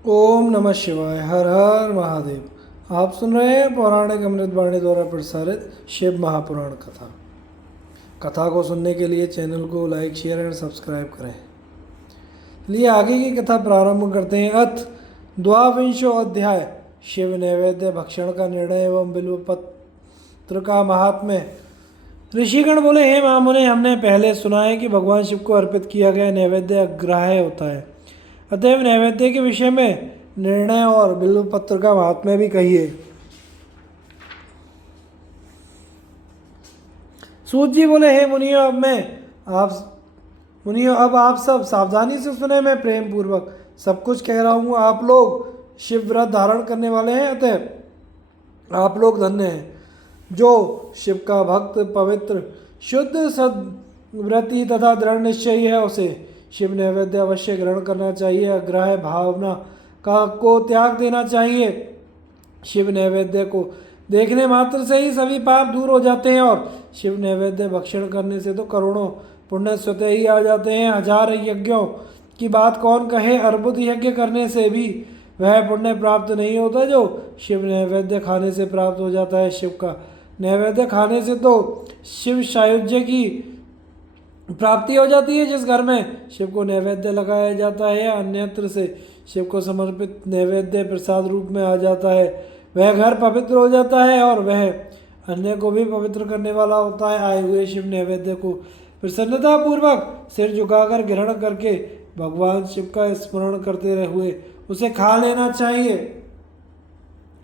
ओम नमः शिवाय। हर हर महादेव। आप सुन रहे हैं पौराणिक अमृतवाणी द्वारा प्रसारित शिव महापुराण कथा। कथा को सुनने के लिए चैनल को लाइक शेयर एंड सब्सक्राइब करें। लिए आगे की कथा प्रारंभ करते हैं। अथ द्वाविंशो अध्याय शिव नैवेद्य भक्षण का निर्णय एवं बिल्व पत्र का महात्म्य। ऋषिगण बोले, हे महामुने, हमने पहले सुना है कि भगवान शिव को अर्पित किया गया नैवेद्य अग्राह्य होता है। अतएव नैवेद्य के विषय में निर्णय और बिल्व पत्र का महात्म्य भी कहिए। सूत जी बोले, हे मुनियो, अब आप सब सावधानी से सुने। मैं प्रेम पूर्वक सब कुछ कह रहा हूँ। आप लोग शिव व्रत धारण करने वाले हैं, अतः आप लोग धन्य हैं। जो शिव का भक्त, पवित्र, शुद्ध, सद्व्रती तथा दृढ़ निश्चयी है, उसे शिव नैवेद्य अवश्य ग्रहण करना चाहिए। अग्राह्य भावना को त्याग देना चाहिए। शिव नैवेद्य को देखने मात्र से ही सभी पाप दूर हो जाते हैं और शिव नैवेद्य भक्षण करने से तो करोड़ों पुण्य स्वतः ही आ जाते हैं। हजार यज्ञों की बात कौन कहे, अर्बुद यज्ञ करने से भी वह पुण्य प्राप्त नहीं होता जो शिव नैवेद्य खाने से प्राप्त हो जाता है। शिव का नैवेद्य खाने से तो शिव सायुज्य की प्राप्ति हो जाती है। जिस घर में शिव को नैवेद्य लगाया जाता है या अन्यत्र से शिव को समर्पित नैवेद्य प्रसाद रूप में आ जाता है, वह घर पवित्र हो जाता है और वह अन्य को भी पवित्र करने वाला होता है। आए हुए शिव नैवेद्य को प्रसन्नता पूर्वक सिर झुकाकर ग्रहण करके भगवान शिव का स्मरण करते हुए उसे खा लेना चाहिए।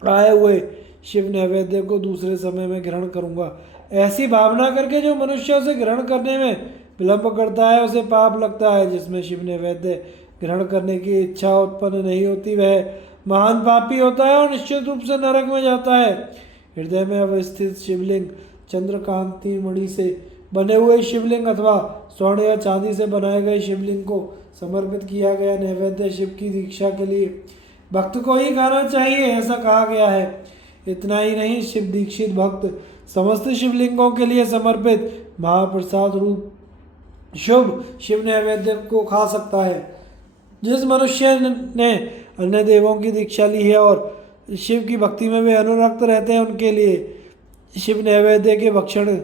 आए हुए शिव नैवेद्य को दूसरे समय में ग्रहण करूंगा, ऐसी भावना करके जो मनुष्य उसे ग्रहण करने में विलंब करता है, उसे पाप लगता है। जिसमें शिव नैवेद्य ग्रहण करने की इच्छा उत्पन्न नहीं होती, वह महान पापी होता है और निश्चित रूप से नरक में जाता है। हृदय में अवस्थित शिवलिंग, चंद्रकांति मणि से बने हुए शिवलिंग अथवा स्वर्ण या चांदी से बनाए गए शिवलिंग को समर्पित किया गया नैवेद्य शिव की दीक्षा के लिए भक्त को ही खाना चाहिए, ऐसा कहा गया है। इतना ही नहीं, शिव दीक्षित भक्त समस्त शिवलिंगों के लिए समर्पित महाप्रसाद रूप शुभ शिव नैवेद्य को खा सकता है। जिस मनुष्य ने अन्य देवों की दीक्षा ली है और शिव की भक्ति में वे अनुरक्त रहते हैं, उनके लिए शिव नैवेद्य के भक्षण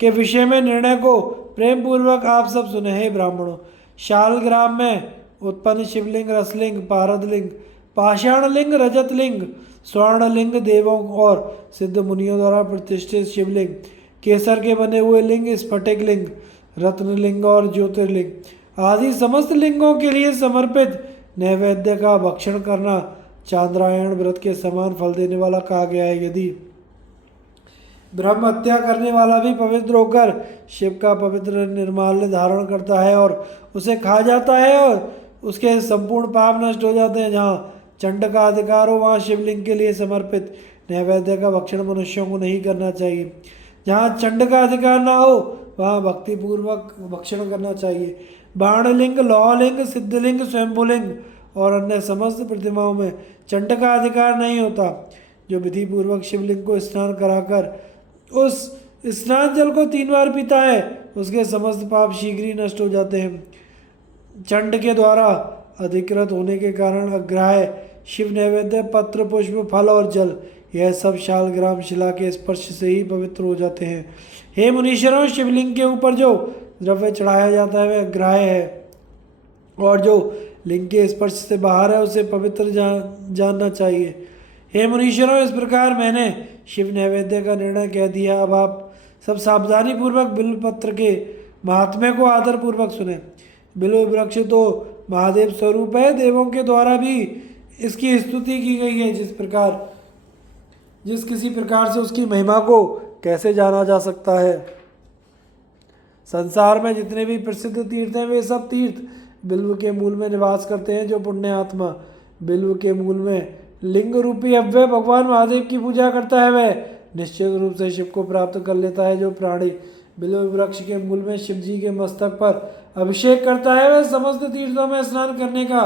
के विषय में निर्णय को प्रेम पूर्वक आप सब सुने। हैं ब्राह्मणों, शालग्राम में उत्पन्न शिवलिंग, रसलिंग, पारदलिंग, पाषाणलिंग, रजतलिंग, स्वर्णलिंग, देवों और सिद्ध मुनियों द्वारा प्रतिष्ठित शिवलिंग, केसर के बने हुए लिंग, स्फटिक लिंग, रत्नलिंग और ज्योतिर्लिंग आदि समस्त लिंगों के लिए समर्पित नैवेद्य का भक्षण करना चांद्रायण व्रत के समान फल देने वाला कहा गया है। यदि ब्रह्म हत्या करने वाला भी पवित्र होकर शिव का पवित्र निर्माल्य धारण करता है और उसे खा जाता है और उसके संपूर्ण पाप नष्ट हो जाते हैं। जहाँ चंड का अधिकार हो, वहाँ शिवलिंग के लिए समर्पित नैवेद्य का भक्षण मनुष्यों को नहीं करना चाहिए। जहाँ चंड का अधिकार ना हो, वहाँ भक्तिपूर्वक भक्षण करना चाहिए। बाणलिंग, लौहलिंग, सिद्धलिंग, स्वयंभुलिंग और अन्य समस्त प्रतिमाओं में चंड का अधिकार नहीं होता। जो विधि पूर्वक शिवलिंग को स्नान कराकर उस स्नान जल को 3 बार पीता है, उसके समस्त पाप शीघ्र ही नष्ट हो जाते हैं। चंड के द्वारा अधिकृत होने के कारण अग्राह्य शिव नैवेद्य, पत्र, पुष्प, फल और जल, यह सब शालग्राम शिला के स्पर्श से ही पवित्र हो जाते हैं। हे मुनीश्वरों, शिवलिंग के ऊपर जो द्रव्य चढ़ाया जाता है वह ग्राह्य है और जो लिंग के स्पर्श से बाहर है उसे पवित्र जानना चाहिए। हे मुनीश्वरों, इस प्रकार मैंने शिव नैवेद्य का निर्णय कह दिया। अब आप सब सावधानी पूर्वक बिल्व पत्र के महात्म्य को आदर पूर्वक सुने। बिल्व वृक्ष तो महादेव स्वरूप है, देवों के द्वारा भी इसकी स्तुति की गई है। जिस किसी प्रकार से उसकी महिमा को कैसे जाना जा सकता है। संसार में जितने भी प्रसिद्ध तीर्थ हैं, वे सब तीर्थ बिल्व के मूल में निवास करते हैं। जो पुण्य आत्मा बिल्व के मूल में लिंग रूपी अव्यय भगवान महादेव की पूजा करता है, वह निश्चित रूप से शिव को प्राप्त कर लेता है। जो प्राणी बिल्व वृक्ष के मूल में शिव जी के मस्तक पर अभिषेक करता है, वह समस्त तीर्थों में स्नान करने का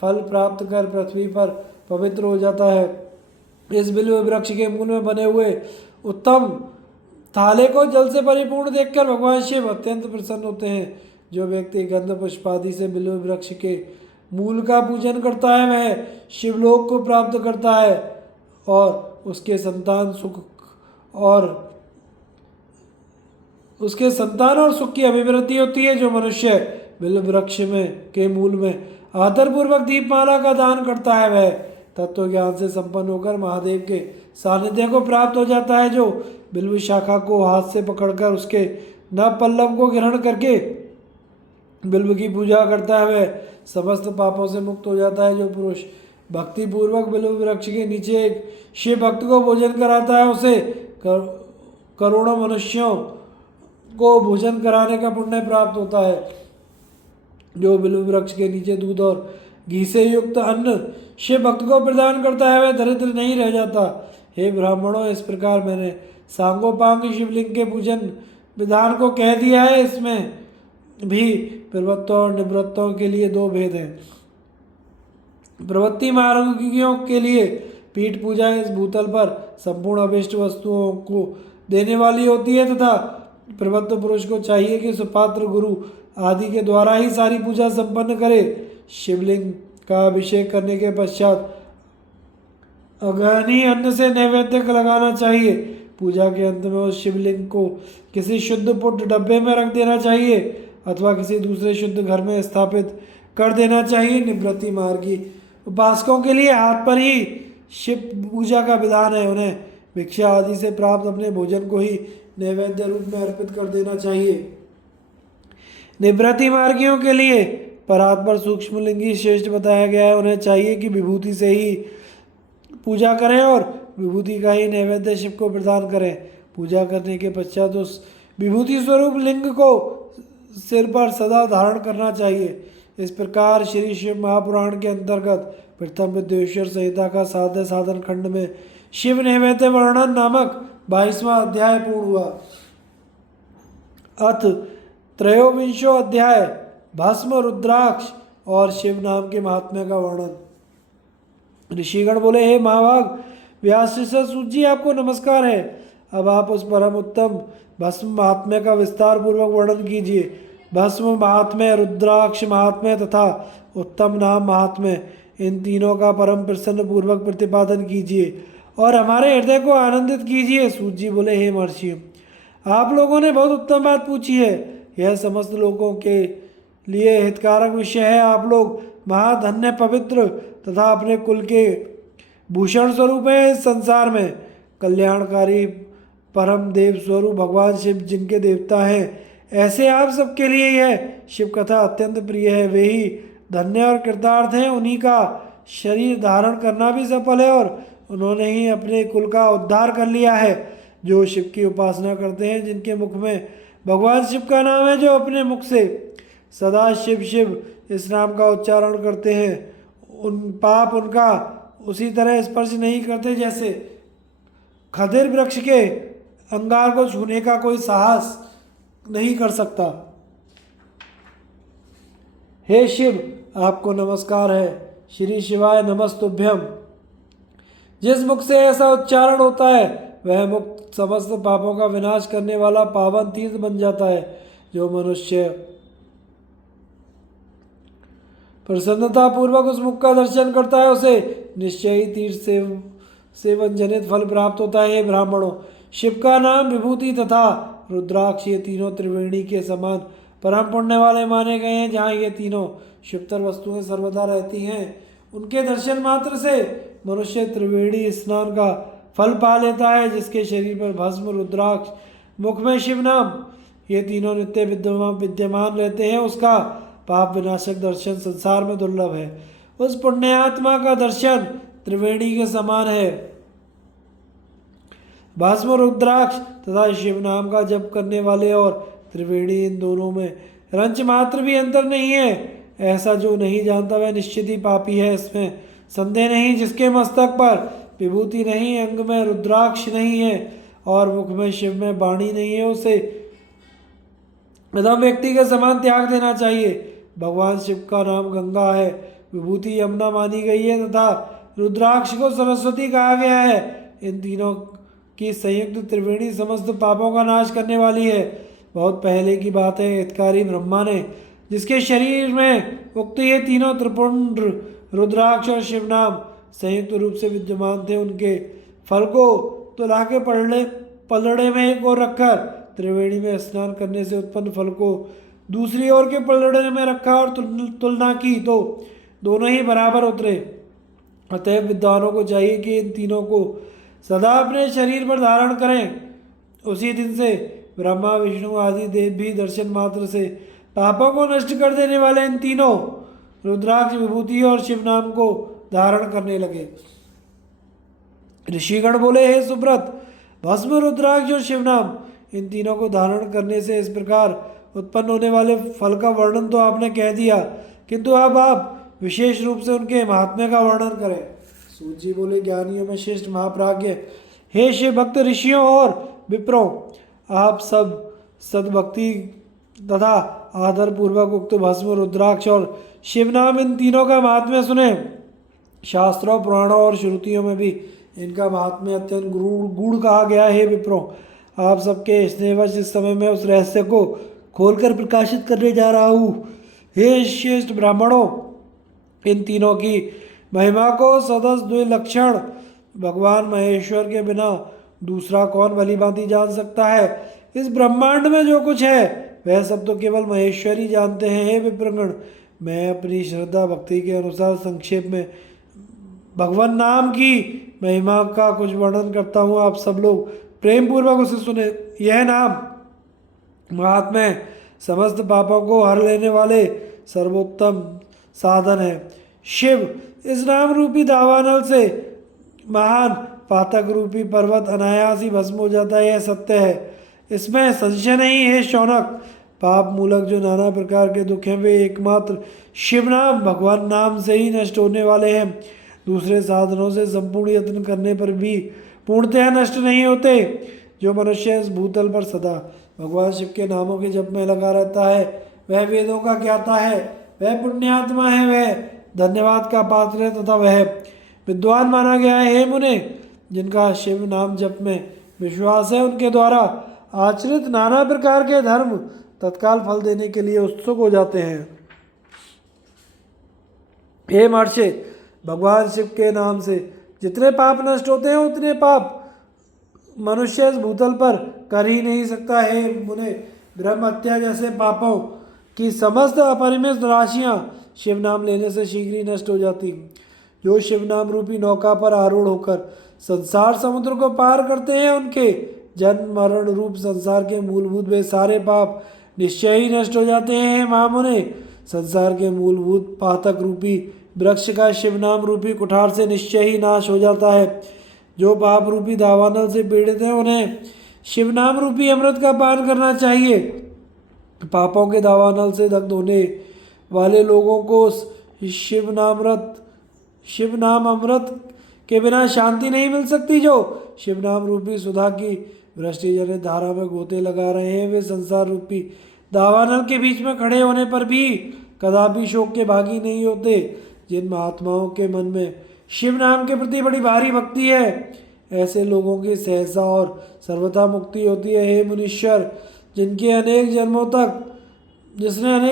फल प्राप्त कर पृथ्वी पर पवित्र हो जाता है। इस बिल्व वृक्ष के मूल में बने हुए उत्तम थाले को जल से परिपूर्ण देखकर भगवान शिव अत्यंत प्रसन्न होते हैं। जो व्यक्ति गंध पुष्पादि से बिल्व वृक्ष के मूल का पूजन करता है वह शिवलोक को प्राप्त करता है और उसके संतान सुख की अभिवृद्धि होती है। जो मनुष्य बिल्व वृक्ष में के मूल में आदरपूर्वक दीपमाला का दान करता है वह तत्व ज्ञान से संपन्न होकर महादेव के सानिध्य को प्राप्त हो जाता है। जो बिल्व शाखा को हाथ से पकड़कर उसके नव पल्लव को ग्रहण करके बिल्व की पूजा करता है वह समस्त पापों से मुक्त हो जाता है। जो पुरुष भक्ति पूर्वक बिल्व वृक्ष के नीचे एक शिव भक्त को भोजन कराता है उसे करोड़ों मनुष्यों को भोजन कराने का पुण्य प्राप्त होता है। जो बिल्व वृक्ष के नीचे दूध और घी से युक्त अन्न शिव भक्त को प्रदान करता है वह दरिद्र नहीं रह जाता। हे ब्राह्मणों, इस प्रकार मैंने सांगोपांग शिवलिंग के पूजन विधान को कह दिया है। इसमें भी प्रवृत्तों और निवृत्तों के लिए दो भेद हैं। प्रवृत्ति मार्गियों के लिए पीठ पूजा इस भूतल पर संपूर्ण अभिष्ट वस्तुओं को देने वाली होती है तथा प्रवृत्त पुरुष को चाहिए कि सुपात्र गुरु आदि के द्वारा ही सारी पूजा संपन्न करे। शिवलिंग का अभिषेक करने के पश्चात अग्नि अन्न से नैवेद्य लगाना चाहिए। पूजा के अंत में उस शिवलिंग को किसी शुद्ध पुट डब्बे में रख देना चाहिए अथवा किसी दूसरे शुद्ध घर में स्थापित कर देना चाहिए। निवृत्ति मार्गी उपासकों के लिए हाथ पर ही शिव पूजा का विधान है। उन्हें भिक्षा आदि से प्राप्त अपने भोजन को ही नैवेद्य रूप में अर्पित कर देना चाहिए। निवृत्ति मार्गियों के लिए परात पर सूक्ष्म लिंगी श्रेष्ठ बताया गया है। उन्हें चाहिए कि विभूति से ही पूजा करें और विभूति का ही नैवेद्य शिव को प्रदान करें। पूजा करने के पश्चात उस विभूति स्वरूप लिंग को सिर पर सदा धारण करना चाहिए। इस प्रकार श्री शिव महापुराण के अंतर्गत प्रथम विद्वेश्वर संहिता का साध्य साधन खंड में शिव नैवेद्य वर्णन नामक 22वां अध्याय पूर्ण हुआ। अथ त्रयोविंशो अध्याय भस्म रुद्राक्ष और शिव नाम के महात्म्य का वर्णन। ऋषिगण बोले, हे महाभाग व्यास सूत जी, आपको नमस्कार है। अब आप उस परम उत्तम भस्म महात्म्य का विस्तार पूर्वक वर्णन कीजिए। भस्म महात्म्य, रुद्राक्ष महात्म्य तथा उत्तम नाम महात्म्य, इन तीनों का परम प्रसन्न पूर्वक प्रतिपादन कीजिए और हमारे हृदय को आनंदित कीजिए। सूत जी बोले, हे महर्षि, आप लोगों ने बहुत उत्तम बात पूछी है। यह समस्त लोगों के लिए हितकारक विषय है। आप लोग महाधन्य, पवित्र तथा अपने कुल के भूषण स्वरूप हैं। इस संसार में कल्याणकारी परम देव स्वरूप भगवान शिव जिनके देवता हैं, ऐसे आप सबके लिए यह शिव कथा अत्यंत प्रिय है। वे ही धन्य और कृतार्थ हैं। उन्हीं का शरीर धारण करना भी सफल है और उन्होंने ही अपने कुल का उद्धार कर लिया है। जो शिव की उपासना करते हैं, जिनके मुख में भगवान शिव का नाम है, जो अपने मुख से सदा शिव शिव इस नाम का उच्चारण करते हैं, उन पाप उनका उसी तरह स्पर्श नहीं करते जैसे खदिर वृक्ष के अंगार को छूने का कोई साहस नहीं कर सकता। हे शिव, आपको नमस्कार है। श्री शिवाय नमस्तुभ्यम। जिस मुख से ऐसा उच्चारण होता है वह मुख समस्त पापों का विनाश करने वाला पावन तीर्थ बन जाता है। जो मनुष्य प्रसन्नता पूर्वक उस मुख का दर्शन करता है उसे निश्चय ही तीर्थ सेवन जनित फल प्राप्त होता है। ब्राह्मणों, शिव का नाम, विभूति तथा रुद्राक्ष ये तीनों त्रिवेणी के समान परम पुण्य वाले माने गए हैं। जहाँ ये तीनों शिवतर वस्तुएं सर्वदा रहती हैं, उनके दर्शन मात्र से मनुष्य त्रिवेणी स्नान का फल पा लेता है। जिसके शरीर पर भस्म, रुद्राक्ष, मुख में शिव नाम, ये तीनों नित्य विद्यमान रहते हैं, उसका पाप विनाशक दर्शन संसार में दुर्लभ है। उस पुण्यात्मा का दर्शन त्रिवेणी के समान है। भस्म, रुद्राक्ष तथा शिव नाम का जप करने वाले और त्रिवेणी, इन दोनों में रंच मात्र भी अंतर नहीं है। ऐसा जो नहीं जानता वह निश्चित ही पापी है, इसमें संदेह नहीं। जिसके मस्तक पर विभूति नहीं, अंग में रुद्राक्ष नहीं है और मुख में शिव में वाणी नहीं है, उसे अधम व्यक्ति के समान त्याग देना चाहिए। भगवान शिव का नाम गंगा है, विभूति यमुना मानी गई है तथा रुद्राक्ष को सरस्वती कहा गया है। इन तीनों की संयुक्त त्रिवेणी समस्त पापों का नाश करने वाली है। बहुत पहले की बात है, हितकारी ब्रह्मा ने जिसके शरीर में उक्त ये तीनों त्रिपुंड रुद्राक्ष और शिवनाम संयुक्त रूप से विद्यमान थे, उनके फल को तुला के पलड़े में एक ओर रखकर त्रिवेणी में स्नान करने से उत्पन्न फल को दूसरी ओर के पलड़े में रखा और तुलना की तो दोनों ही बराबर उतरे। अतएव विद्वानों को चाहिए कि इन तीनों को सदा अपने शरीर पर धारण करें। उसी दिन से ब्रह्मा विष्णु आदि देव भी दर्शन मात्र से पापों को नष्ट कर देने वाले इन तीनों रुद्राक्ष विभूति और शिव नाम को धारण करने लगे। ऋषिगण बोले, हे सुब्रत, भस्म रुद्राक्ष और शिवनाम इन तीनों को धारण करने से इस प्रकार उत्पन्न होने वाले फल का वर्णन तो आपने कह दिया, किंतु अब आप विशेष रूप से उनके महात्म्य का वर्णन करें। सूत जी बोले, ज्ञानियों में श्रेष्ठ महाप्राज्ञ, हे शिव भक्त ऋषियों और विप्रों, आप सब सद्भक्ति तथा आदर पूर्वक उक्त भस्म रुद्राक्ष और शिवनाम इन तीनों का महात्म्य सुने। शास्त्रों पुराणों और श्रुतियों में भी इनका महात्म्य अत्यंत गूढ़ कहा गया है। विप्रों, आप सबके स्नेहवश इस समय में उस रहस्य को खोलकर प्रकाशित करने जा रहा हूँ। हे श्रेष्ठ ब्राह्मणों, इन तीनों की महिमा को सदस द्विलक्षण भगवान महेश्वर के बिना दूसरा कौन भली भांति जान सकता है। इस ब्रह्मांड में जो कुछ है वह सब तो केवल महेश्वर ही जानते हैं। हे विप्रगण, मैं अपनी श्रद्धा भक्ति के अनुसार संक्षेप में भगवान नाम की महिमा का कुछ वर्णन करता हूँ। आप सब लोग प्रेम पूर्वक उसे सुने। यह नाम महात्म्य समस्त पापों को हर लेने वाले सर्वोत्तम साधन है। शिव, इस नाम रूपी दावानल से महान पातक रूपी पर्वत अनायास ही भस्म हो जाता है, यह सत्य है, इसमें संशय नहीं है। शौनक, पाप मूलक जो नाना प्रकार के दुख हैं वे एकमात्र शिव नाम भगवान नाम से ही नष्ट होने वाले हैं। दूसरे साधनों से संपूर्ण यत्न करने पर भी पूर्णतः नष्ट नहीं होते। जो मनुष्य इस भूतल पर सदा भगवान शिव के नामों के जप में लगा रहता है वह वेदों का ज्ञाता है, वह पुण्यात्मा है, वह धन्यवाद का पात्र है तथा वह विद्वान माना गया है। हे मुने, जिनका शिव नाम जप में विश्वास है उनके द्वारा आचरित नाना प्रकार के धर्म तत्काल फल देने के लिए उत्सुक हो जाते हैं। हे महर्षि, भगवान शिव के नाम से जितने पाप नष्ट होते हैं उतने पाप मनुष्य इस भूतल पर कर ही नहीं सकता है। मुने, ब्रह्म हत्या जैसे पापों की समस्त अपरिमित राशियां शिव नाम लेने से शीघ्र ही नष्ट हो जाती। जो शिव नाम रूपी नौका पर आरूढ़ होकर संसार समुद्र को पार करते हैं उनके जन्म मरण रूप संसार के मूलभूत वे सारे पाप निश्चय ही नष्ट हो जाते हैं। महामुने, संसार के मूलभूत पातक रूपी वृक्ष का शिव नाम रूपी कुठार से निश्चय ही नाश हो जाता है। जो पाप रूपी दावानल से पीड़ित हैं उन्हें शिव नाम रूपी अमृत का पान करना चाहिए। पापों के दावानल से दग्ध होने वाले लोगों को शिव नाम अमृत के बिना शांति नहीं मिल सकती। जो शिव नाम रूपी सुधा की वृष्टि जनित धारा में गोते लगा रहे हैं वे संसार रूपी दावानल के बीच में खड़े होने पर भी कदापि शोक के भागी नहीं होते। जिन महात्माओं के मन में शिव नाम के प्रति बड़ी भारी भक्ति है ऐसे लोगों की सहसा और सर्वथा मुक्ति होती है। हे मुनीश्वर, जिसने अनेक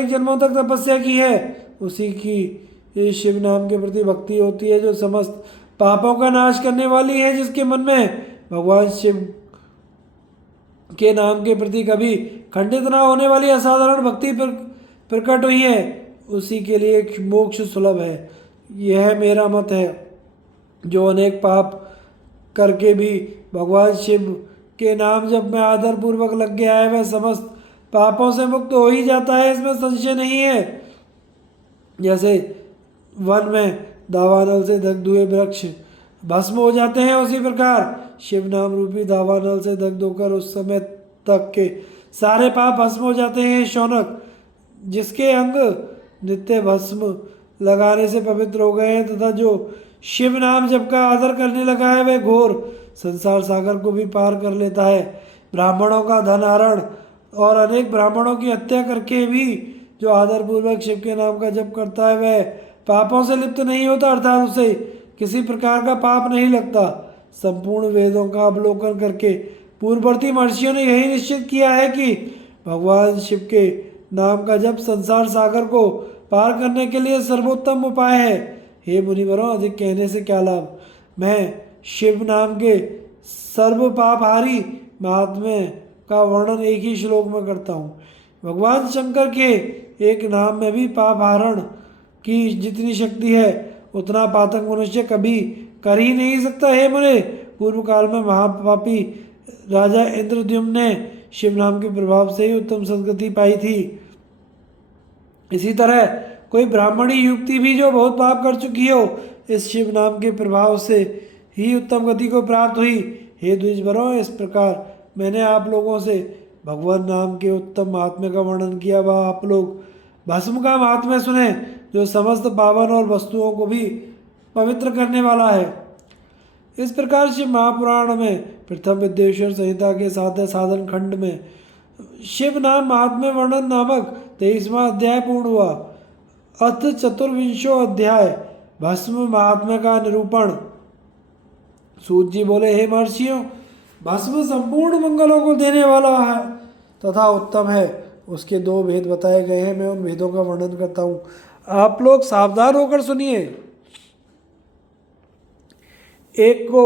जन्मों तक तपस्या की है उसी की शिव नाम के प्रति भक्ति होती है, जो समस्त पापों का नाश करने वाली है। जिसके मन में भगवान शिव के नाम के प्रति कभी खंडित न होने वाली असाधारण भक्ति प्रकट हुई है उसी के लिए मोक्ष सुलभ है। यह मेरा मत है। जो अनेक पाप करके भी भगवान शिव के नाम जब में आदर पूर्वक लग गया है वह समस्त पापों से मुक्त हो ही जाता है, इसमें संशय नहीं है। जैसे वन में दावानल से दग्ध हुए वृक्ष भस्म हो जाते हैं उसी प्रकार शिव नाम रूपी दावानल से दग्ध होकर उस समय तक के सारे पाप भस्म हो जाते हैं। शौनक, जिसके अंग नित्य भस्म लगाने से पवित्र हो गए हैं तथा जो शिव नाम जप का आदर करने लगा है वह घोर संसार सागर को भी पार कर लेता है। ब्राह्मणों का धन हरण और अनेक ब्राह्मणों की हत्या करके भी जो आदर पूर्वक शिव के नाम का जप करता है वह पापों से लिप्त नहीं होता, अर्थात उसे किसी प्रकार का पाप नहीं लगता। संपूर्ण वेदों का अवलोकन करके पूर्ववर्ती महर्षियों ने यही निश्चित किया है कि भगवान शिव के नाम का जप संसार सागर को पार करने के लिए सर्वोत्तम उपाय है। हे मुनिवरों, अधिक कहने से क्या लाभ। मैं शिव नाम के सर्व पापहारी महात्म्य का वर्णन एक ही श्लोक में करता हूँ। भगवान शंकर के एक नाम में भी पाप हरण की जितनी शक्ति है उतना पातक मनुष्य कभी कर ही नहीं सकता। हे मुने, पूर्व काल में महापापी राजा इंद्रद्युम्न ने शिव नाम के प्रभाव से ही उत्तम सदगति पाई थी। इसी तरह कोई ब्राह्मणी युवती भी जो बहुत पाप कर चुकी हो, इस शिव नाम के प्रभाव से ही उत्तम गति को प्राप्त हुई। हे द्विजवरों, इस प्रकार मैंने आप लोगों से भगवान नाम के उत्तम महात्म्य का वर्णन किया। वह आप लोग भस्म का महात्म्य सुने, जो समस्त पावन और वस्तुओं को भी पवित्र करने वाला है। इस प्रकार शिव महापुराण में प्रथम विद्येश्वर संहिता के सातवें साधन खंड में शिव नाम महात्म्य वर्णन नामक 23वां अध्याय पूर्ण हुआ। अथ चतुर्विंशो अध्याय भस्म महात्म्य का निरूपण। सूत जी बोले, हे महर्षियों, भस्म संपूर्ण मंगलों को देने वाला है तथा उत्तम है। उसके 2 भेद बताए गए हैं, मैं उन भेदों का वर्णन करता हूँ। आप लोग सावधान होकर सुनिए। एक को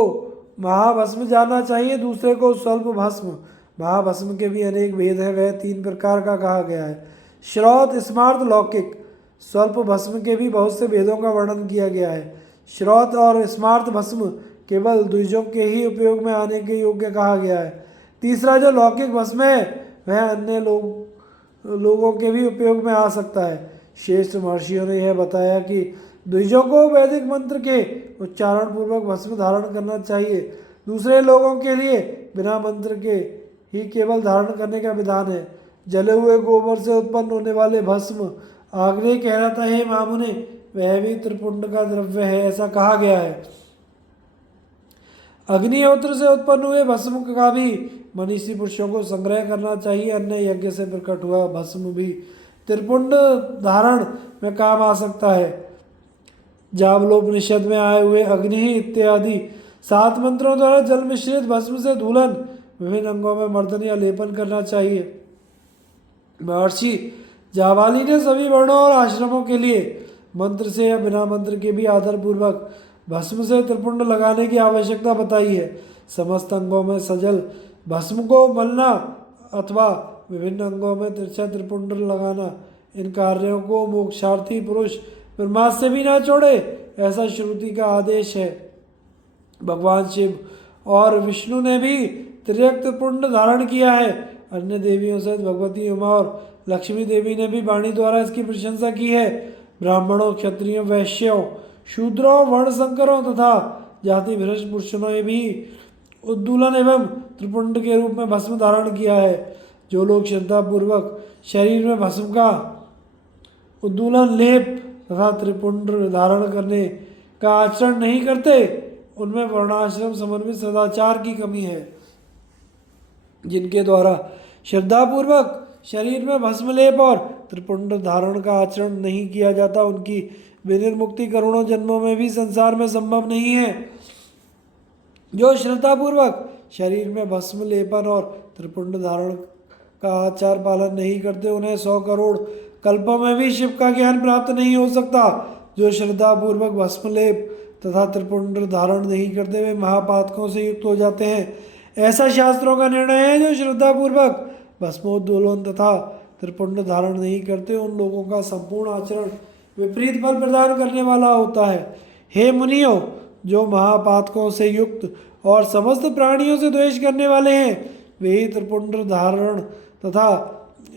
महाभस्म जाना चाहिए, दूसरे को स्वल्प भस्म। महाभस्म के भी अनेक भेद हैं, वह 3 प्रकार का कहा गया है। श्रौत, स्मार्त, लौकिक। स्वल्प भस्म के भी बहुत से भेदों का वर्णन किया गया है। श्रौत और स्मार्त भस्म केवल द्विजों के ही उपयोग में आने के योग्य कहा गया है। तीसरा जो लौकिक भस्म है वह अन्य लोगों के भी उपयोग में आ सकता है। श्रेष्ठ महर्षियों ने यह बताया कि द्विजों को वैदिक मंत्र के उच्चारण पूर्वक भस्म धारण करना चाहिए। दूसरे लोगों के लिए बिना मंत्र के ही केवल धारण करने का विधान है। जले हुए गोबर से उत्पन्न होने वाले भस्म आग्नेय कह रहा था, हे महामुने, वह भी त्रिपुंड का द्रव्य है, ऐसा कहा गया है। अग्निहोत्र से उत्पन्न हुए भस्म का भी मनीषी पुरुषों को संग्रह करना चाहिए। अन्य यज्ञ से प्रकट हुआ भस्म भी त्रिपुंड धारण में काम आ सकता है। जावलोपनिषद में आए हुए अग्नि इत्यादि 7 मंत्रों द्वारा जल मिश्रित भस्म से धूलन विभिन्न अंगों में मर्दन या लेपन करना चाहिए। महर्षि जावाली ने सभी वर्णों और आश्रमों के लिए मंत्र से या बिना मंत्र के भी आदरपूर्वक भस्म से त्रिपुंड लगाने की आवश्यकता बताई है। समस्त अंगों में सजल भस्म को मलना अथवा विभिन्न अंगों में तिरछा त्रिपुंड लगाना, इन कार्यों को मोक्षार्थी पुरुष ब्रह्मास्त्र से भी ना छोड़े, ऐसा श्रुति का आदेश है। भगवान शिव और विष्णु ने भी त्रियक्त पुंड धारण किया है। अन्य देवियों सहित भगवती उमा और लक्ष्मी देवी ने भी वाणी द्वारा इसकी प्रशंसा की है। ब्राह्मणों, क्षत्रियों, वैश्यों, शूद्रों, वर्णशंकरों तथा जाति भ्रष्ट पुरुषों ने भी उद्दूलन एवं त्रिपुंड के रूप में भस्म धारण किया है। जो लोग श्रद्धापूर्वक शरीर में भस्म का उद्दूलन, लेप तथा त्रिपुंड धारण करने का आचरण नहीं करते, उनमें वर्णाश्रम समन्वित सदाचार की कमी है। जिनके द्वारा श्रद्धापूर्वक शरीर में भस्म लेप और त्रिपुंड धारण का आचरण नहीं किया जाता, उनकी विनिर्मुक्ति करोड़ों जन्मों में भी संसार में संभव नहीं है। जो श्रद्धापूर्वक शरीर में भस्म लेपन और त्रिपुंड धारण का आचार पालन नहीं करते, उन्हें 100 करोड़ कल्पों में भी शिव का ज्ञान प्राप्त नहीं हो सकता। जो श्रद्धापूर्वक भस्म लेप तथा त्रिपुंड धारण नहीं करते, वे महापातकों से युक्त हो जाते हैं। ऐसा शास्त्रों का निर्णय है। जो श्रद्धापूर्वक भस्मोद्दोलन तथा त्रिपुंड धारण नहीं करते, उन लोगों का संपूर्ण आचरण विपरीत फल प्रदान करने वाला होता है। हे मुनियों, जो महापातकों से युक्त और समस्त प्राणियों से द्वेष करने वाले हैं, वे ही त्रिपुंड धारण तथा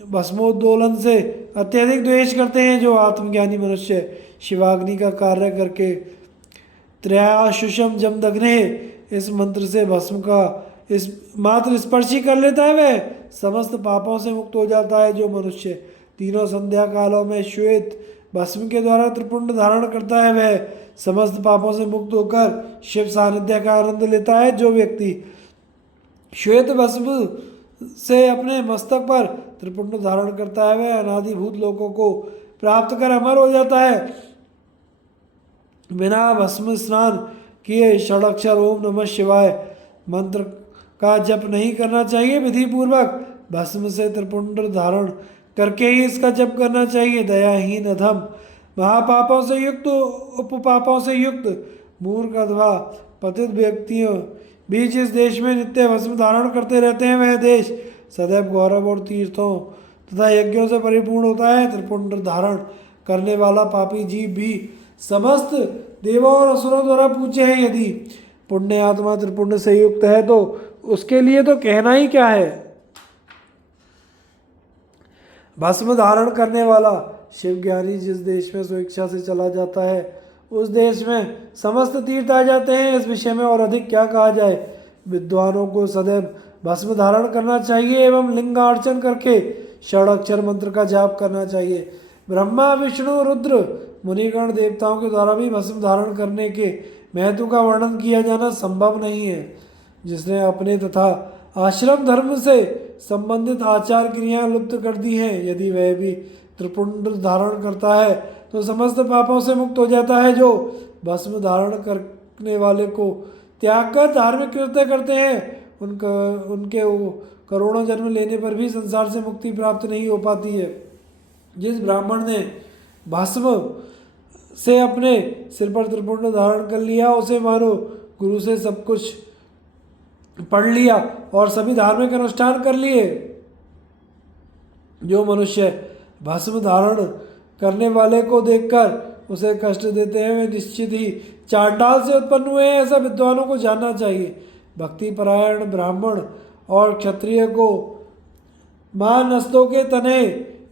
भस्मोद्दोलन से अत्यधिक द्वेष करते हैं। जो आत्मज्ञानी मनुष्य शिवाग्नि का कार्य करके त्रयाशुषम जमदग्ने इस मंत्र से भस्म का इस मात्र स्पर्श ही कर लेता है, वह समस्त पापों से मुक्त हो जाता है। जो मनुष्य तीनों संध्या कालों में श्वेत भस्म के द्वारा त्रिपुंड धारण करता है, वह समस्त पापों से मुक्त होकर शिव सानिध्य का आनंद लेता है। जो व्यक्ति श्वेत भस्म से अपने मस्तक पर त्रिपुंड धारण करता है, वह अनादिभूत लोकों को प्राप्त कर अमर हो जाता है। बिना भस्म स्नान किए षडाक्षर ओम नमः शिवाय मंत्र का जप नहीं करना चाहिए। विधि पूर्वक भस्म से त्रिपुंड धारण करके ही इसका जप करना चाहिए। दयाहीन अधम महापापों से युक्त उपपापों से युक्त मूर्ख अथवा पतित व्यक्तियों भी जिस देश में नित्य भस्म धारण करते रहते हैं वह देश सदैव गौरव और तीर्थों तथा यज्ञों से परिपूर्ण होता है। त्रिपुंड धारण करने वाला पापी जीव भी समस्त देवों और असुरों द्वारा पूज्य है। यदि पुण्य आत्मा त्रिपुंड से युक्त है तो उसके लिए तो कहना ही क्या है। भस्म धारण करने वाला शिव ज्ञानी जिस देश में स्वेच्छा से चला जाता है उस देश में समस्त तीर्थ आ जाते हैं। इस विषय में और अधिक क्या कहा जाए। विद्वानों को सदैव भस्म धारण करना चाहिए एवं लिंगार्चन करके षडाक्षर मंत्र का जाप करना चाहिए। ब्रह्मा विष्णु रुद्र मुनिगण देवताओं के द्वारा भी भस्म धारण करने के महत्व का वर्णन किया जाना संभव नहीं है। जिसने अपने तथा आश्रम धर्म से संबंधित आचार क्रियाएं लुप्त कर दी हैं, यदि वह भी त्रिपुंड धारण करता है तो समस्त पापों से मुक्त हो जाता है। जो भस्म धारण करने वाले को त्याग कर धार्मिक कृत्य करते हैं उनके करोड़ों जन्म लेने पर भी संसार से मुक्ति प्राप्त नहीं हो पाती है। जिस ब्राह्मण ने भस्म से अपने सिर पर त्रिपुंड धारण कर लिया उसे मानो गुरु से सब कुछ पढ़ लिया और सभी धार्मिक अनुष्ठान कर लिए। जो मनुष्य भस्म धारण करने वाले को देखकर उसे कष्ट देते हैं वे निश्चित ही चांडाल से उत्पन्न हुए हैं, ऐसा विद्वानों को जानना चाहिए। भक्ति परायण ब्राह्मण और क्षत्रिय को मां नस्तों के तने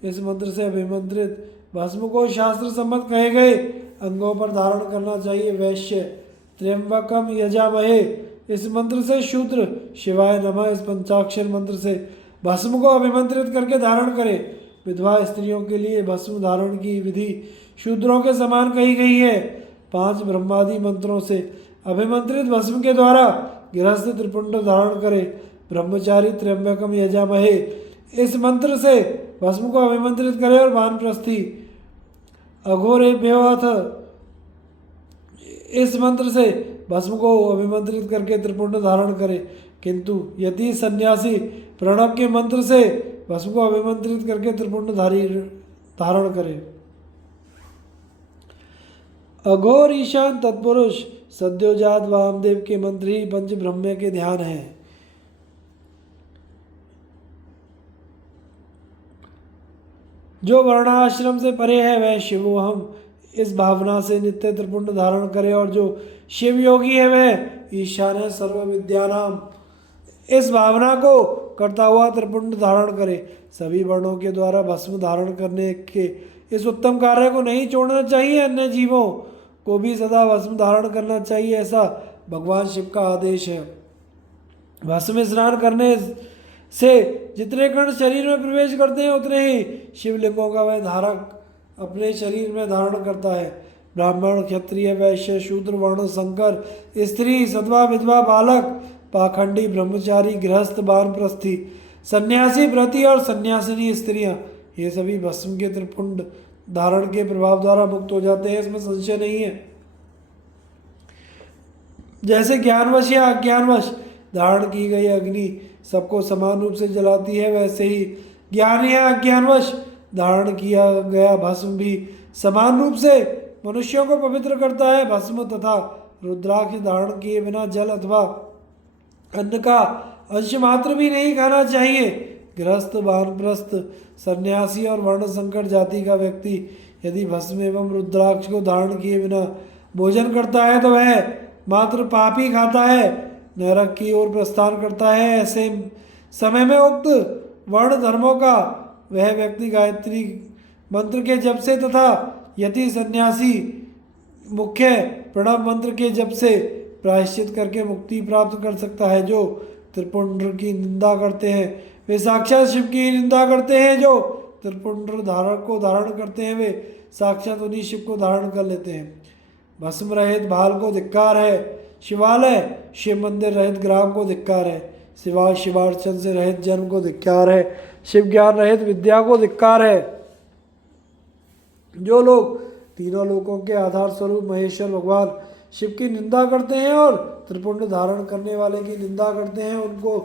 इस मंत्र से अभिमंत्रित भस्म को शास्त्र सम्मत कहे गए अंगों पर धारण करना चाहिए। वैश्य त्र्यंबकम यजामहे इस मंत्र से शूद्र शिवाय नमः इस पंचाक्षर मंत्र से भस्म को अभिमंत्रित करके धारण करे। विधवा स्त्रियों के लिए भस्म धारण की विधि शूद्रों के समान कही गई है। 5 ब्रह्मादि मंत्रों से अभिमंत्रित भस्म के द्वारा गृहस्थ त्रिपुंड धारण करे। ब्रह्मचारी त्र्यंबकम यजामहे इस मंत्र से भस्म को अभिमंत्रित करे और वानप्रस्थी अघोरेभ्योऽथ इस मंत्र से भस्म को अभिमंत्रित करके त्रिपुंड धारण करे। किंतु यदि सन्यासी प्रणव के मंत्र से भस्म को अभिमंत्रित करके त्रिपुंड धारण करे। अघोर ईशान तत्पुरुष सद्योजात वामदेव के मंत्र ही पंच ब्रह्म के ध्यान है। जो वर्णाश्रम से परे है वह शिवोहम इस भावना से नित्य त्रिपुंड धारण करे और जो शिव योगी है वह ईशान है सर्व विद्यानाम इस भावना को करता हुआ त्रिपुंड धारण करे। सभी वर्णों के द्वारा भस्म धारण करने के इस उत्तम कार्य को नहीं छोड़ना चाहिए। अन्य जीवों को भी सदा भस्म धारण करना चाहिए, ऐसा भगवान शिव का आदेश है। भस्म स्नान करने से जितने कण शरीर में प्रवेश करते हैं उतने ही शिवलिंगों का वह धारक अपने शरीर में धारण करता है। ब्राह्मण क्षत्रिय वैश्य शूद्र वर्ण संकर स्त्री सद्वा विधवा बालक पाखंडी ब्रह्मचारी गृहस्थ वानप्रस्थी सन्यासी व्रती और सन्यासिनी स्त्रियां ये सभी भस्म के त्रिपुंड धारण के प्रभाव द्वारा मुक्त हो जाते हैं, इसमें संशय नहीं है। जैसे ज्ञानवश या अज्ञानवश धारण की गई अग्नि सबको समान रूप से जलाती है, वैसे ही ज्ञान या अज्ञानवश धारण किया गया भस्म भी समान रूप से मनुष्यों को पवित्र करता है। भस्म तथा रुद्राक्ष धारण किए बिना जल अथवा अन्न का अंश मात्र भी नहीं खाना चाहिए। गृहस्थ वानप्रस्थ सन्यासी और वर्ण संकर जाति का व्यक्ति यदि भस्म एवं रुद्राक्ष को धारण किए बिना भोजन करता है तो वह मात्र पाप ही खाता है, नरक की ओर प्रस्थान करता है। ऐसे समय में उक्त वर्ण धर्मों का वह व्यक्ति गायत्री मंत्र के जप से तथा यति सन्यासी मुख्य प्रणव मंत्र के जप से प्रायश्चित करके मुक्ति प्राप्त कर सकता है। जो त्रिपुंड की निंदा करते हैं वे साक्षात शिव की निंदा करते हैं, जो त्रिपुंड धारक को धारण करते हैं वे साक्षात उन्हीं शिव को धारण कर लेते हैं। भस्म रहित भाल को धिक्कार है, शिवालय शिव मंदिर रहित ग्राम को धिक्कार है, शिवाय शिवार्चन से रहित जन्म को धिक्कार है, शिव ज्ञान रहित विद्या को धिक्कार है। जो लोग तीनों लोकों के आधार स्वरूप महेश्वर भगवान शिव की निंदा करते हैं और त्रिपुंड धारण करने वाले की निंदा करते हैं उनको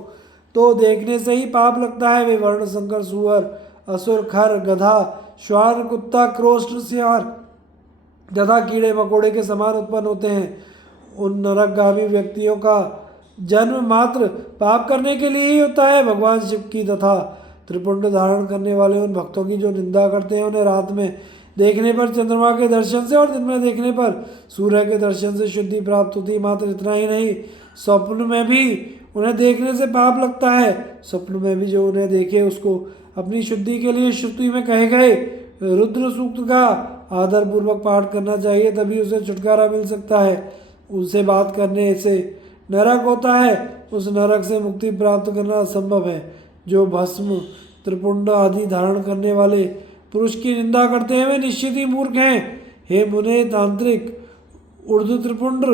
तो देखने से ही पाप लगता है। वे वर्ण संकर सुअर असुर, खर, गधा, श्वान, कुत्ता, क्रोष्ट, सियार तथा कीड़े मकोड़े के समान उत्पन्न होते हैं। उन नरकगामी व्यक्तियों का जन्म मात्र पाप करने के लिए ही होता है। भगवान शिव की तथा त्रिपुंड धारण करने वाले उन भक्तों की जो निंदा करते हैं, उन्हें रात में देखने पर चंद्रमा के दर्शन से और दिन में देखने पर सूर्य के दर्शन से शुद्धि प्राप्त होती है। मात्र इतना ही नहीं, स्वप्न में भी उन्हें देखने से पाप लगता है। स्वप्न में भी जो उन्हें देखे उसको अपनी शुद्धि के लिए श्रुति में कहे गए रुद्र सूक्त का आदर पूर्वक पाठ करना चाहिए, तभी उसे छुटकारा मिल सकता है। उनसे बात करने से नरक होता है, उस नरक से मुक्ति प्राप्त करना असंभव है। जो भस्म, त्रिपुंड आदि धारण करने वाले पुरुष की निंदा करते हैं वे निश्चित ही मूर्ख हैं। हे मुने, तांत्रिक ऊर्ध्व त्रिपुंड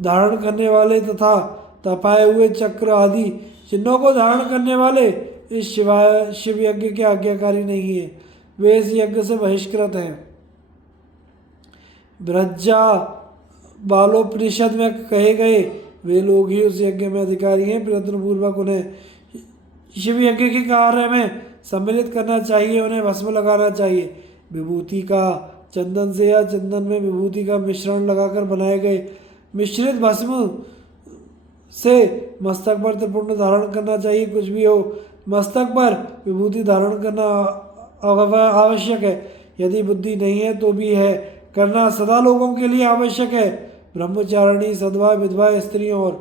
धारण करने वाले तथा तपाए हुए चक्र आदि चिन्हों को धारण करने वाले इस शिव यज्ञ के आज्ञाकारी नहीं है, वे इस यज्ञ से बहिष्कृत हैं। ब्रज्जा बालोपनिषद में कहे गए वे लोग ही उस यज्ञ में अधिकारी हैं। प्रयत्न पूर्वक उन्हें शिव यज्ञ के कार्य में सम्मिलित करना चाहिए, उन्हें भस्म लगाना चाहिए। विभूति का चंदन से या चंदन में विभूति का मिश्रण लगाकर बनाए गए मिश्रित भस्म से मस्तक पर त्रिपुंड धारण करना चाहिए। कुछ भी हो, मस्तक पर विभूति धारण करना आवश्यक है। यदि बुद्धि नहीं है तो भी है करना सदा लोगों के लिए आवश्यक है। ब्रह्मचारिणी, सदवा, विधवा स्त्रियों और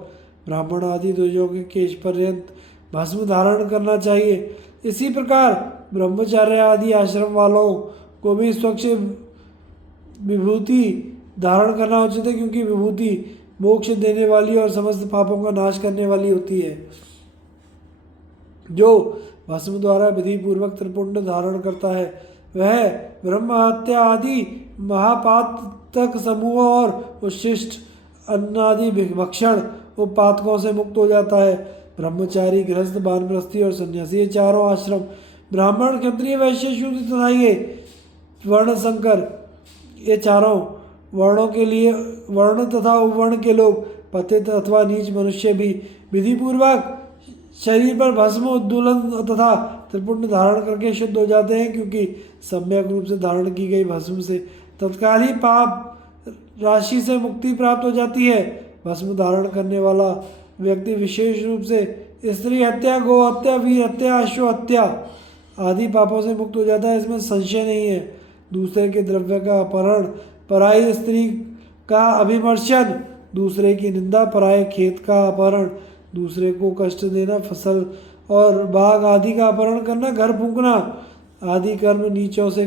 ब्राह्मण आदि द्विजों के केश पर्यंत भस्म धारण करना चाहिए। इसी प्रकार ब्रह्मचार्य आदि आश्रम वालों को भी स्वच्छ विभूति धारण करना उचित है, क्योंकि विभूति मोक्ष देने वाली और समस्त पापों का नाश करने वाली होती है। जो भस्म द्वारा विधि पूर्वक त्रिपुंड धारण करता है वह ब्रह्म हत्या आदि महापातक समूह और उच्छिष्ट अन्न आदि भक्षण उपातकों से मुक्त हो जाता है। ब्रह्मचारी, गृहस्थ, वानप्रस्थी और सन्यासी, ये चारों आश्रम ब्राह्मण, क्षत्रिय, वैश्य, शूद्र तथा ये वर्ण संकर, ये चारों वर्णों के लिए वर्ण तथा उपवर्ण के लोग, पतित अथवा नीच मनुष्य भी विधि पूर्वक शरीर पर भस्म, उद्दूलन तथा त्रिपुंड धारण करके शुद्ध हो जाते हैं, क्योंकि सम्यक रूप से धारण की गई भस्म से तत्काल ही पाप राशि से मुक्ति प्राप्त हो जाती है। भस्म धारण करने वाला व्यक्ति विशेष रूप से स्त्री हत्या, गो हत्या, वीर हत्या, अश्व हत्या आदि पापों से मुक्त हो जाता है, इसमें संशय नहीं है। दूसरे के द्रव्य का अपहरण, पराई स्त्री का अभिमर्शन, दूसरे की निंदा, पराये खेत का अपहरण, दूसरे को कष्ट देना, फसल और बाग आदि का अपहरण करना, घर फूंकना आदि कर्म, नीचों से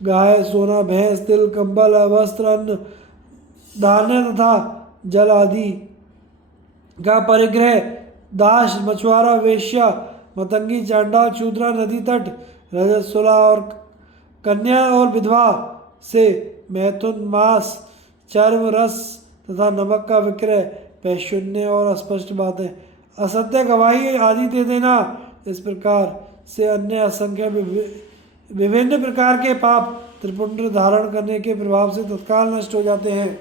गाय, सोना, भैंस, तिल, कंबल, वस्त्र, अन्न, धान्य तथा जल आदि का परिग्रह, दास, मछुआरा, वेश्या, मतंगी, चांडाल, शूद्रा, नदी तट, रजस्वला और कन्या और विधवा से मैथुन, मांस, चर्म, रस तथा नमक का विक्रय, पैशून्य और अस्पष्ट बातें, असत्य गवाही आदि दे देना, इस प्रकार से अन्य असंख्य विभिन्न प्रकार के पाप त्रिपुंड धारण करने के प्रभाव से तत्काल नष्ट हो जाते हैं।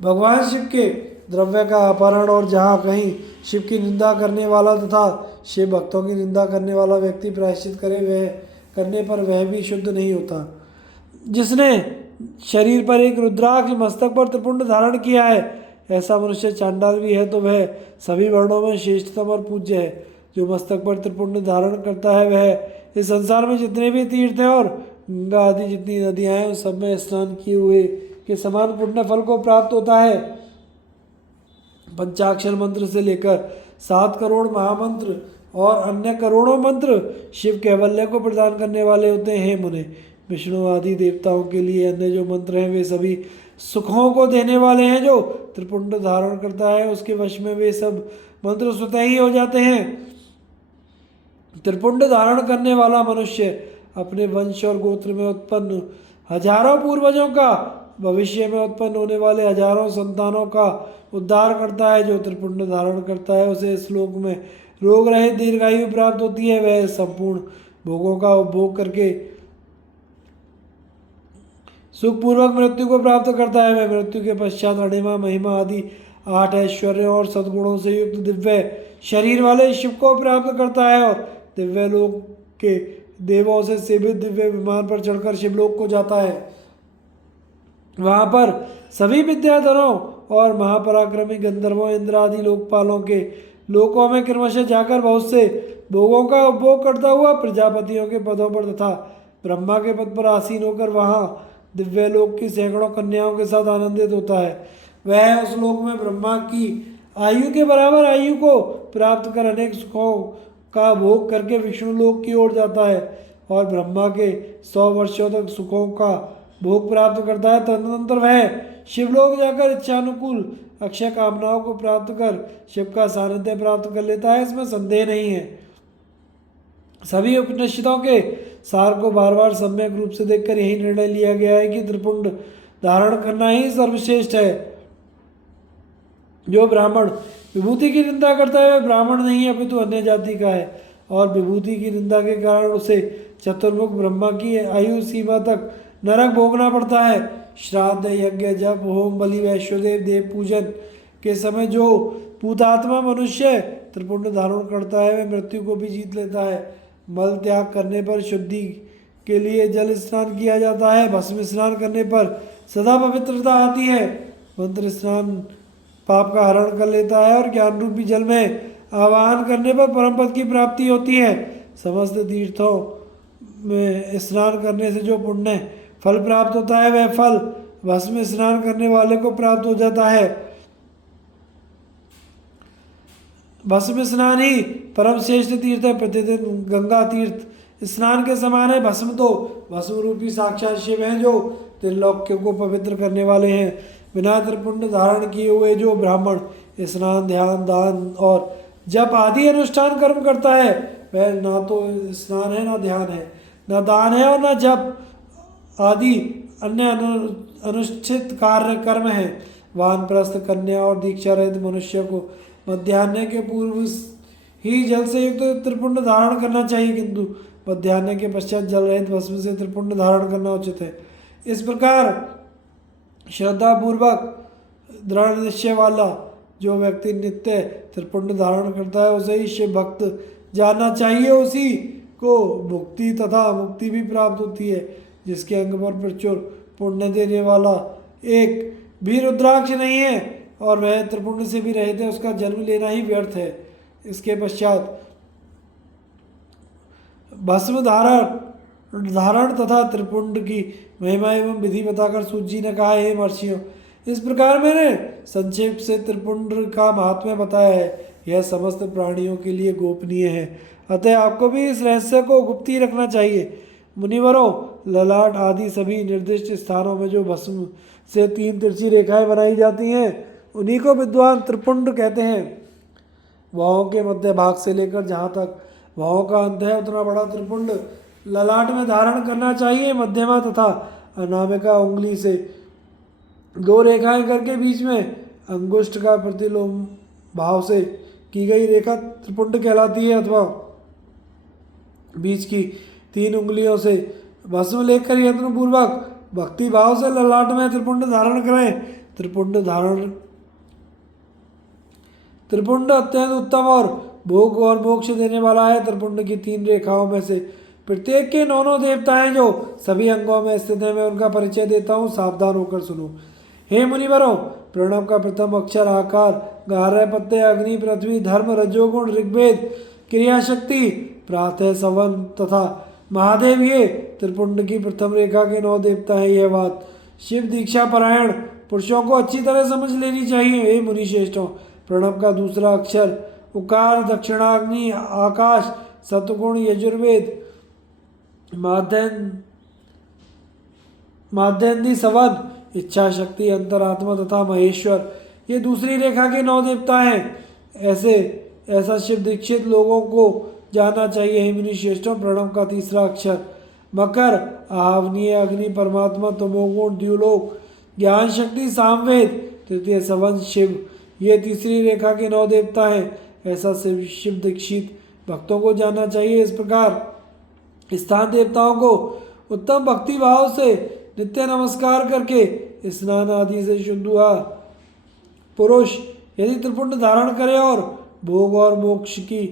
भगवान शिव के द्रव्य का अपहरण और जहाँ कहीं शिव की निंदा करने वाला तथा शिव भक्तों की निंदा करने वाला व्यक्ति प्रायश्चित करने पर वह भी शुद्ध नहीं होता। जिसने शरीर पर एक रुद्राक्ष, मस्तक पर त्रिपुंड धारण किया है, ऐसा मनुष्य चांडाल भी है तो वह सभी वर्णों में श्रेष्ठतम और पूज्य है। जो मस्तक पर त्रिपुंड धारण करता है वह इस संसार में जितने भी तीर्थ हैं और गंगा आदि जितनी नदियाँ हैं उस सब में स्नान किए हुए के समान पुण्य फल को प्राप्त होता है। पंचाक्षर मंत्र से लेकर 7 करोड़ महामंत्र और अन्य करोड़ों मंत्र शिव कैवल्य को प्रदान करने वाले होते हैं। मुने, विष्णु आदि देवताओं के लिए अन्य जो मंत्र हैं वे सभी सुखों को देने वाले हैं। जो त्रिपुंड धारण करता है उसके वश में वे सब मंत्र स्वतः ही हो जाते हैं। त्रिपुंड धारण करने वाला मनुष्य अपने वंश और गोत्र में उत्पन्न हजारों पूर्वजों का, भविष्य में उत्पन्न होने वाले हजारों संतानों का उद्धार करता है। जो त्रिपुंड धारण करता है उसे इस लोक में रोग रहित दीर्घायु प्राप्त होती है। वह संपूर्ण भोगों का उपभोग करके सुखपूर्वक मृत्यु को प्राप्त करता है। वह मृत्यु के पश्चात अणिमा, महिमा आदि 8 ऐश्वर्यों और सद्गुणों से युक्त दिव्य शरीर वाले शिव को प्राप्त करता है और दिव्यलोक के देवों से सेवित दिव्य विमान पर चढ़कर शिवलोक को जाता है। वहां पर सभी विद्याधरों और महापराक्रमी गंधर्वों इंद्र आदि लोकपालों के लोकों में क्रमशः जाकर बहुत से भोगों का उपभोग करता हुआ प्रजापतियों के पदों पर तथा ब्रह्मा के पद पर आसीन होकर वहां दिव्यलोक की सैकड़ों कन्याओं के साथ आनंदित होता है। वह उस लोक में ब्रह्मा की आयु के बराबर आयु को प्राप्त कर अनेक सुखों का भोग करके विष्णु लोक की ओर जाता है और ब्रह्मा के 100 वर्षों तक सुखों का भोग प्राप्त करता है। तदनंतर वह शिवलोक जाकर इच्छानुकूल अक्षय कामनाओं को प्राप्त कर शिव का सानिध्य प्राप्त कर लेता है, इसमें संदेह नहीं है। सभी उपनिषदों के सार को बार बार सम्यक रूप से देखकर यही निर्णय लिया गया है कि त्रिपुंड धारण करना ही सर्वश्रेष्ठ है। जो ब्राह्मण विभूति की निंदा करता है वह ब्राह्मण नहीं है अपितु अन्य जाति का है, और विभूति की निंदा के कारण उसे चतुर्मुख ब्रह्मा की आयु सीमा तक नरक भोगना पड़ता है। श्राद्ध, यज्ञ, जप, होम, बलि, वैश्वदेव, देव पूजन के समय जो पूतात्मा मनुष्य त्रिपुंड धारण करता है वह मृत्यु को भी जीत लेता है। मल त्याग करने पर शुद्धि के लिए जल स्नान किया जाता है। भस्म स्नान करने पर सदा पवित्रता आती है। मंत्र स्नान पाप का हरण कर लेता है और ज्ञान रूपी जल में आवाहन करने पर परम पद की प्राप्ति होती है। समस्त तीर्थों में स्नान करने से जो पुण्य फल प्राप्त होता है वह फल भस्म स्नान करने वाले को प्राप्त हो जाता है। भस्म स्नान ही परम श्रेष्ठ तीर्थ है। प्रतिदिन गंगा तीर्थ स्नान के समान है। भस्म तो भस्म रूपी साक्षात शिव हैं जो त्रिलोक्य को पवित्र करने वाले हैं। बिना त्रिपुंड धारण किए हुए जो ब्राह्मण स्नान, ध्यान, दान और जप आदि अनुष्ठान कर्म करता है वह ना तो स्नान है, ना ध्यान है, ना दान है और ना जप आदि अन्य अनुष्ठित कार्य कर्म है। वानप्रस्थ, कन्या और दीक्षा रहित मनुष्य को मध्याह्न के पूर्व ही जल से युक्त त्रिपुंड धारण करना चाहिए, किंतु मध्याह्न के पश्चात जल रहित भस्म से त्रिपुंड धारण करना उचित है। इस प्रकार श्रद्धा पूर्वक दृढ़ निश्चय वाला जो व्यक्ति नित्य त्रिपुंड धारण करता है उसे ही शिव भक्त जानना चाहिए। उसी को भुक्ति तथा मुक्ति भी प्राप्त होती है। जिसके अंग पर प्रचुर पुण्य देने वाला एक भी रुद्राक्ष नहीं है और वह त्रिपुंड से भी रहित है, उसका जन्म लेना ही व्यर्थ है। इसके पश्चात भस्म धारण तथा त्रिपुंड की महिमा एवं विधि बताकर सूत जी ने कहा, हे महर्षियों, इस प्रकार मैंने संक्षेप से त्रिपुंड का महात्म्य बताया है। यह समस्त प्राणियों के लिए गोपनीय है, अतः आपको भी इस रहस्य को गुप्त ही रखना चाहिए। मुनिवरों, ललाट आदि सभी निर्दिष्ट स्थानों में जो भस्म से 3 तिरछी रेखाएं बनाई जाती हैं उन्हीं को विद्वान त्रिपुंड कहते हैं। भावों के मध्य भाग से लेकर जहाँ तक भावों का अंत है उतना बड़ा त्रिपुंड ललाट में धारण करना चाहिए। मध्यमा तथा अनामिका उंगली से 2 रेखाएं करके बीच में अंगुष्ठ का प्रतिलोम भाव से की गई रेखा त्रिपुंड कहलाती है, अथवा बीच की 3 उंगलियों से भस्म लेकर यत्न पूर्वक भक्ति भाव से ललाट में त्रिपुंड धारण करें। त्रिपुंड अत्यंत उत्तम और भोग और मोक्ष देने वाला है। त्रिपुंड की 3 रेखाओं में से प्रत्येक के 9 देवताएं जो सभी अंगों में स्थित हैं, मैं उनका परिचय देता हूँ, सावधान होकर सुनो। हे मुनिवरों, प्रणव का प्रथम अक्षर आकार, गार्ह, पत्ते, अग्नि, पृथ्वी, धर्म, रजोगुण, ऋग्वेद, क्रियाशक्ति, प्रातः, सवन तथा महादेव ये त्रिपुंड की प्रथम रेखा के 9 देवता हैं। यह बात शिव दीक्षा परायण पुरुषों को अच्छी तरह समझ लेनी चाहिए। हे मुनि श्रेष्ठों, प्रणव का दूसरा अक्षर उकार, दक्षिणाग्नि, आकाश, सतगुण, यजुर्वेद, माध्यन्दी, सवन, इच्छा शक्ति, अंतरात्मा तथा महेश्वर ये दूसरी रेखा के 9 देवता हैं। ऐसा शिव दीक्षित लोगों को जानना चाहिए। हे मुनि श्रेष्ठों, प्रणव का तीसरा अक्षर मकर, आवनीय, अग्नि, परमात्मा, तमोगुण, द्युलोक, ज्ञान शक्ति, सामवेद, तृतीय सवन, शिव ये तीसरी रेखा के 9 देवता हैं। ऐसा शिव दीक्षित भक्तों को जानना चाहिए। इस प्रकार स्थान देवताओं को उत्तम भक्ति भाव से नित्य नमस्कार करके स्नान आदि से शुद्ध हुआ पुरुष यदि त्रिपुंड धारण करे और भोग और मोक्ष की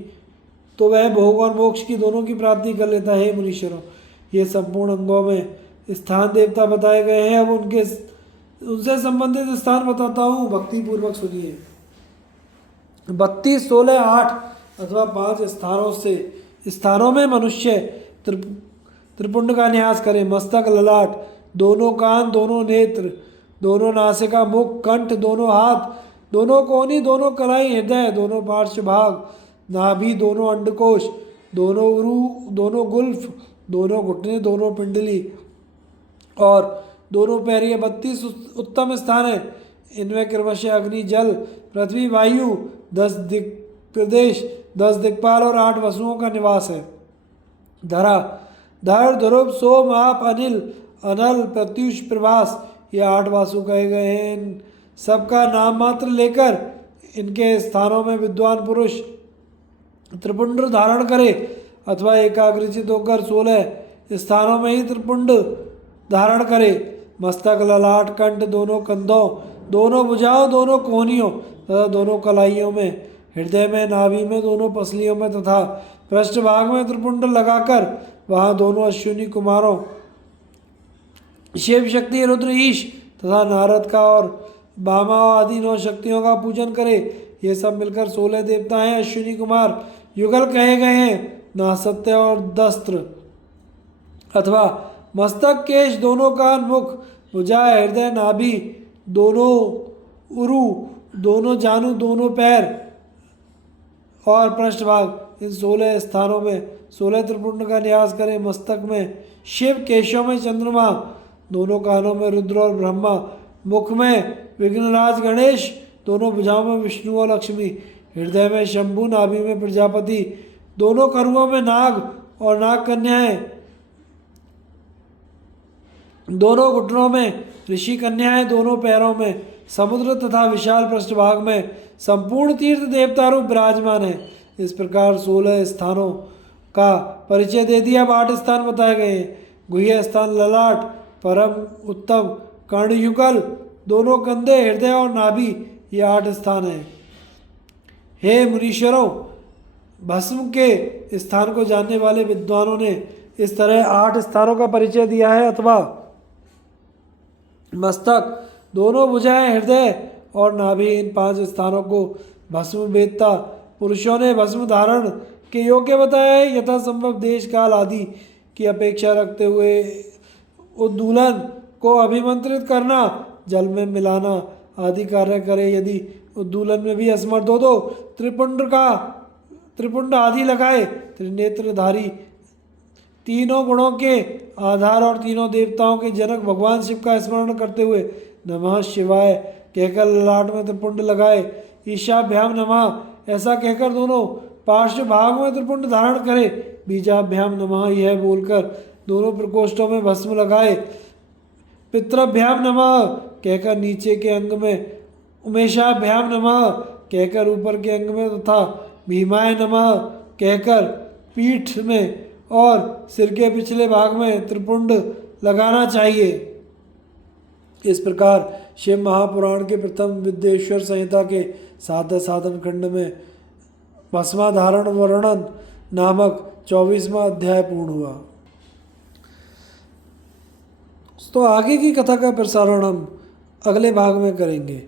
तो वह भोग और मोक्ष की दोनों की प्राप्ति कर लेता है। मुनीश्वरों, ये संपूर्ण अंगों में स्थान देवता बताए गए हैं। अब उनसे संबंधित स्थान बताता हूँ, भक्ति पूर्वक सुनिए। 32, 16, 8 अथवा 5 स्थानों में मनुष्य त्रिपुंड का न्यास करे। मस्तक, ललाट, दोनों कान, दोनों नेत्र, दोनों नासिका, मुख, कंठ, दोनों हाथ, दोनों कोहनी, दोनों कलाई, हृदय, दोनों पार्श्व भाग, नाभि, दोनों अंडकोश, दोनों उरु, दोनों गुल्फ, दोनों घुटने, दोनों पिंडली और दोनों पैर। ये 32 उत्तम स्थान है। इनमें क्रमशः अग्नि, जल, पृथ्वी, वायु, 10 दिक् प्रदेश, 10 दिक्पाल और 8 वसुओं का निवास है। धरा, धर, ध्रुव, सोम, आप, अनिल, अनल, प्रत्युष, प्रभास, ये 8 वासु कहे गए हैं। इन सबका नाम मात्र लेकर इनके स्थानों में विद्वान पुरुष त्रिपुंड धारण करे अथवा एकाग्रचित होकर 16 स्थानों में ही त्रिपुंड धारण करे। मस्तक, ललाट, कंठ, दोनों कंधों, दोनों भुजाओं, दोनों कोहनियों तथा दोनों कलाइयों में, हृदय में, नाभि में, दोनों पसलियों में तथा पृष्ठभाग में त्रिपुंड लगाकर वहाँ दोनों अश्विनी कुमारों शिव शक्ति, रुद्र, ईश तथा नारद का और बामा आदि 9 शक्तियों का पूजन करे। ये सब मिलकर 16 देवता हैं। अश्विनी कुमार युगल कहे गए हैं। नासत्य और दस्त्र अथवा मस्तक, केश, दोनों कान, मुख, भुजा, हृदय, नाभि, दोनों उरु, दोनों जानू, दोनों पैर और पृष्ठभाग, इन 16 स्थानों में 16 त्रिपुंड का न्यास करें। मस्तक में शिव, केशों में चंद्रमा, दोनों कानों में रुद्र और ब्रह्मा, मुख में विघ्नराज गणेश, दोनों भुजाओं में विष्णु और लक्ष्मी, हृदय में शंभु, नाभि में प्रजापति, दोनों करुओं में नाग और नाग कन्याएं, दोनों घुटनों में ऋषि कन्याएं, दोनों पैरों में समुद्र तथा विशाल पृष्ठभाग में संपूर्ण तीर्थ देवता रूप विराजमान है। इस प्रकार 16 स्थानों का परिचय दे दिया। अब 8 स्थान बताए गए हैं। गुह्य स्थान, ललाट, परम उत्तम, कर्णयुगल, दोनों कंधे, हृदय और नाभि, ये 8 स्थान हैं। हे मुनीश्वरों, भस्म के स्थान को जानने वाले विद्वानों ने इस तरह 8 स्थानों का परिचय दिया है। अथवा मस्तक, दोनों भुजाएं, हृदय और नाभि, इन 5 स्थानों को भस्म वेत्ता पुरुषों ने भस्म धारण के योग्य बताया है। यथा संभव देश काल आदि की अपेक्षा रखते हुए उद्दूलन को अभिमंत्रित करना, जल में मिलाना आदि कार्य करे। यदि उद्दूलन में भी असमर्थ हो तो त्रिपुंड आदि लगाए। त्रिनेत्रधारी, तीनों गुणों के आधार और तीनों देवताओं के जनक भगवान शिव का स्मरण करते हुए नमः शिवाय कहकर ललाट में त्रिपुंड लगाए। ईशाभ्याम नमः ऐसा कहकर दोनों पार्श्व भाग में त्रिपुंड धारण करे। बीजाभ्याम नमः यह बोलकर दोनों प्रकोष्ठों में भस्म लगाए। पितृभ्याम नमः कहकर नीचे के अंग में, उमेशाभ्याम नमः कहकर ऊपर के अंग में तथा भीमाय नमः कहकर पीठ में और सिर के पिछले भाग में त्रिपुंड लगाना चाहिए। इस प्रकार शिव महापुराण के प्रथम विद्येश्वर संहिता के साधन खंड में भस्माधारण वर्णन नामक 24वां अध्याय पूर्ण हुआ। तो आगे की कथा का प्रसारण हम अगले भाग में करेंगे।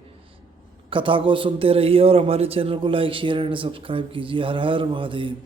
कथा को सुनते रहिए और हमारे चैनल को लाइक, शेयर एंड सब्सक्राइब कीजिए। हर हर महादेव।